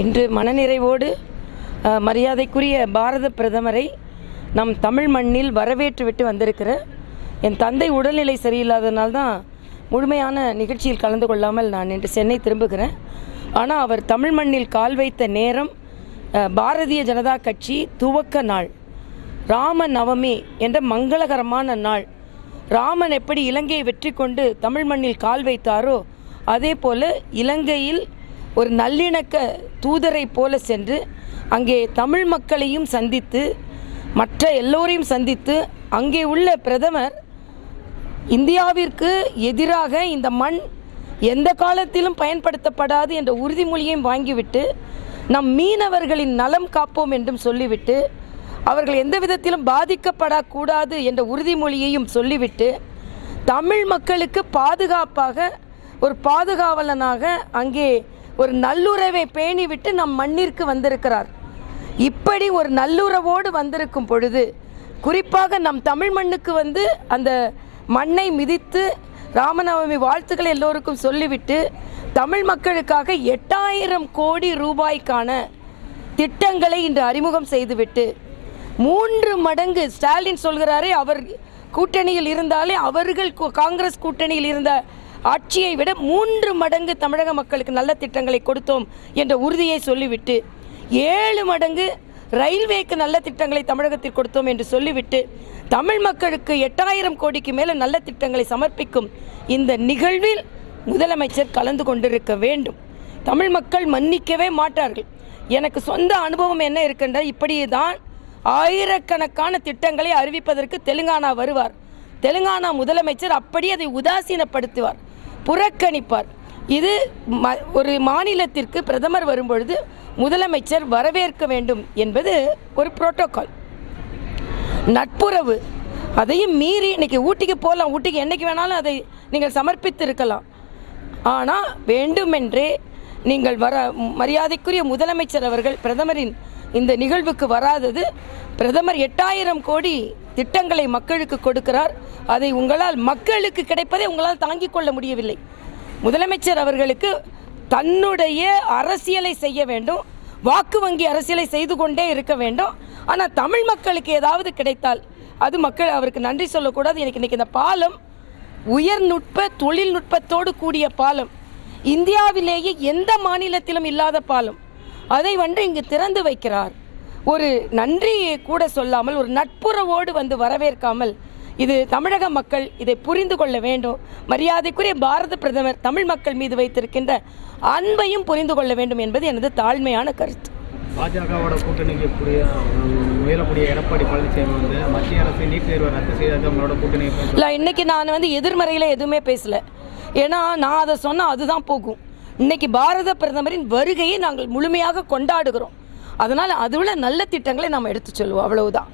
இன்று மனநிறைவோடு மரியாதைக்குரிய பாரத பிரதமரை நம் தமிழ் மண்ணில் வரவேற்றுவிட்டு வந்திருக்கிற என் தந்தை உடல்நிலை சரியில்லாதனால்தான் முழுமையான நிகழ்ச்சியில் கலந்து கொள்ளாமல் நான் இன்று சென்னை திரும்புகிறேன். ஆனால் அவர் தமிழ் மண்ணில் கால் வைத்த நேரம் பாரதிய ஜனதா கட்சி துவக்க நாள், ராம நவமி என்ற மங்களகரமான நாள். ராமன் எப்படி இலங்கையை வெற்றி கொண்டு தமிழ் மண்ணில் கால் வைத்தாரோ அதே போல இலங்கையில் ஒரு நல்லிணக்க தூதரை போல சென்று அங்கே தமிழ் மக்களையும் சந்தித்து மற்ற எல்லோரையும் சந்தித்து அங்கே உள்ள பிரதமர் இந்தியாவிற்கு எதிராக இந்த மண் எந்த காலத்திலும் பயன்படுத்தப்படாது என்ற உறுதிமொழியையும் வாங்கிவிட்டு நம் மீனவர்களின் நலம் காப்போம் என்றும் சொல்லிவிட்டு அவர்கள் எந்த விதத்திலும் பாதிக்கப்படக்கூடாது என்ற உறுதிமொழியையும் சொல்லிவிட்டு தமிழ் மக்களுக்கு பாதுகாப்பாக ஒரு பாதுகாவலனாக அங்கே ஒரு நல்லுறவை பேணிவிட்டு நம் மண்ணிற்கு வந்திருக்கிறார். இப்படி ஒரு நல்லுறவோடு வந்திருக்கும் பொழுது குறிப்பாக நம் தமிழ் மண்ணுக்கு வந்து அந்த மண்ணை மிதித்து ராமநவமி வாழ்த்துக்களை எல்லோருக்கும் சொல்லிவிட்டு தமிழ் மக்களுக்காக 8000 கோடி ரூபாய்க்கான திட்டங்களை இன்று அறிமுகம் செய்துவிட்டு 3 மடங்கு ஸ்டாலின் சொல்கிறாரே, அவர் கூட்டணியில் இருந்தாலே அவர்கள் காங்கிரஸ் கூட்டணியில் இருந்த ஆட்சியை விட 3 மடங்கு தமிழக மக்களுக்கு நல்ல திட்டங்களை கொடுத்தோம் என்ற உறுதியை சொல்லிவிட்டு 7 மடங்கு ரயில்வேக்கு நல்ல திட்டங்களை தமிழகத்தில் கொடுத்தோம் என்று சொல்லிவிட்டு தமிழ் மக்களுக்கு 8000 கோடிக்கு மேலே நல்ல திட்டங்களை சமர்ப்பிக்கும் இந்த நிகழ்வில் முதலமைச்சர் கலந்து கொண்டிருக்க வேண்டும். தமிழ் மக்கள் மன்னிக்கவே மாட்டார்கள். எனக்கு சொந்த அனுபவம் என்ன இருக்கின்ற, இப்படியே தான் ஆயிரக்கணக்கான திட்டங்களை அறிவிப்பதற்கு தெலுங்கானா வருவார். தெலுங்கானா முதலமைச்சர் அப்படி அதை உதாசீனப்படுத்துவார், புறக்கணிப்பார். இது ஒரு மாநிலத்திற்கு பிரதமர் வரும்பொழுது முதலமைச்சர் வரவேற்க வேண்டும் என்பது ஒரு புரோட்டோகால், நட்புறவு. அதையும் மீறி இன்னைக்கு ஊட்டிக்கு போகலாம், ஊட்டிக்கு என்னைக்கு வேணாலும் அதை நீங்கள் சமர்ப்பித்து இருக்கலாம். ஆனால் வேண்டுமென்றே நீங்கள் மரியாதைக்குரிய முதலமைச்சர் அவர்கள் பிரதமரின் இந்த நிகழ்வுக்கு வராதது, பிரதமர் 8000 கோடி திட்டங்களை மக்களுக்கு கொடுக்கிறார். அதை உங்களால் மக்களுக்கு கிடைப்பதை உங்களால் தாங்கிக் கொள்ள முடியவில்லை. முதலமைச்சர் அவர்களுக்கு தன்னுடைய அரசியலை செய்ய வேண்டும், வாக்கு வங்கி அரசியலை செய்து கொண்டே இருக்க வேண்டும். ஆனால் தமிழ் மக்களுக்கு ஏதாவது கிடைத்தால் அது மக்கள் அவருக்கு நன்றி சொல்லக்கூடாது. இன்னைக்கு இந்த பாலம் உயர்நுட்ப தொழில்நுட்பத்தோடு கூடிய பாலம், இந்தியாவிலேயே எந்த மாநிலத்திலும் இல்லாத பாலம், அதை இங்கு திறந்து வைக்கிறார். ஒரு நன்றி கூட சொல்லாமல், ஒரு நட்புறவோடு வந்து வரவேற்காமல், இது தமிழக மக்கள் இதை புரிந்து கொள்ள வேண்டும். மரியாதைக்குரிய பாரத பிரதமர் தமிழ் மக்கள் மீது வைத்திருக்கின்ற அன்பையும் புரிந்து கொள்ள வேண்டும் என்பது எனது தாழ்மையான கருத்து. பாஜகவோட கூட்டணிக்கு முயலக்கூடிய எடப்பாடி பழனிசாமி வந்து மத்திய அரசு நீட் தேர்வை ரத்து செய்யாது அவங்களோட கூட்டணி இல்லை. இன்னைக்கு நான் வந்து எதிர்மறையில் எதுவுமே பேசல, ஏன்னா நான் அதை சொன்னால் அதுதான் போகும். இன்னைக்கு பாரத பிரதமரின் வருகையை நாங்கள் முழுமையாக கொண்டாடுகிறோம். அதனால் அதுல நல்ல திட்டங்களை நாம் எடுத்து சொல்லுவோம், அவ்வளவுதான்.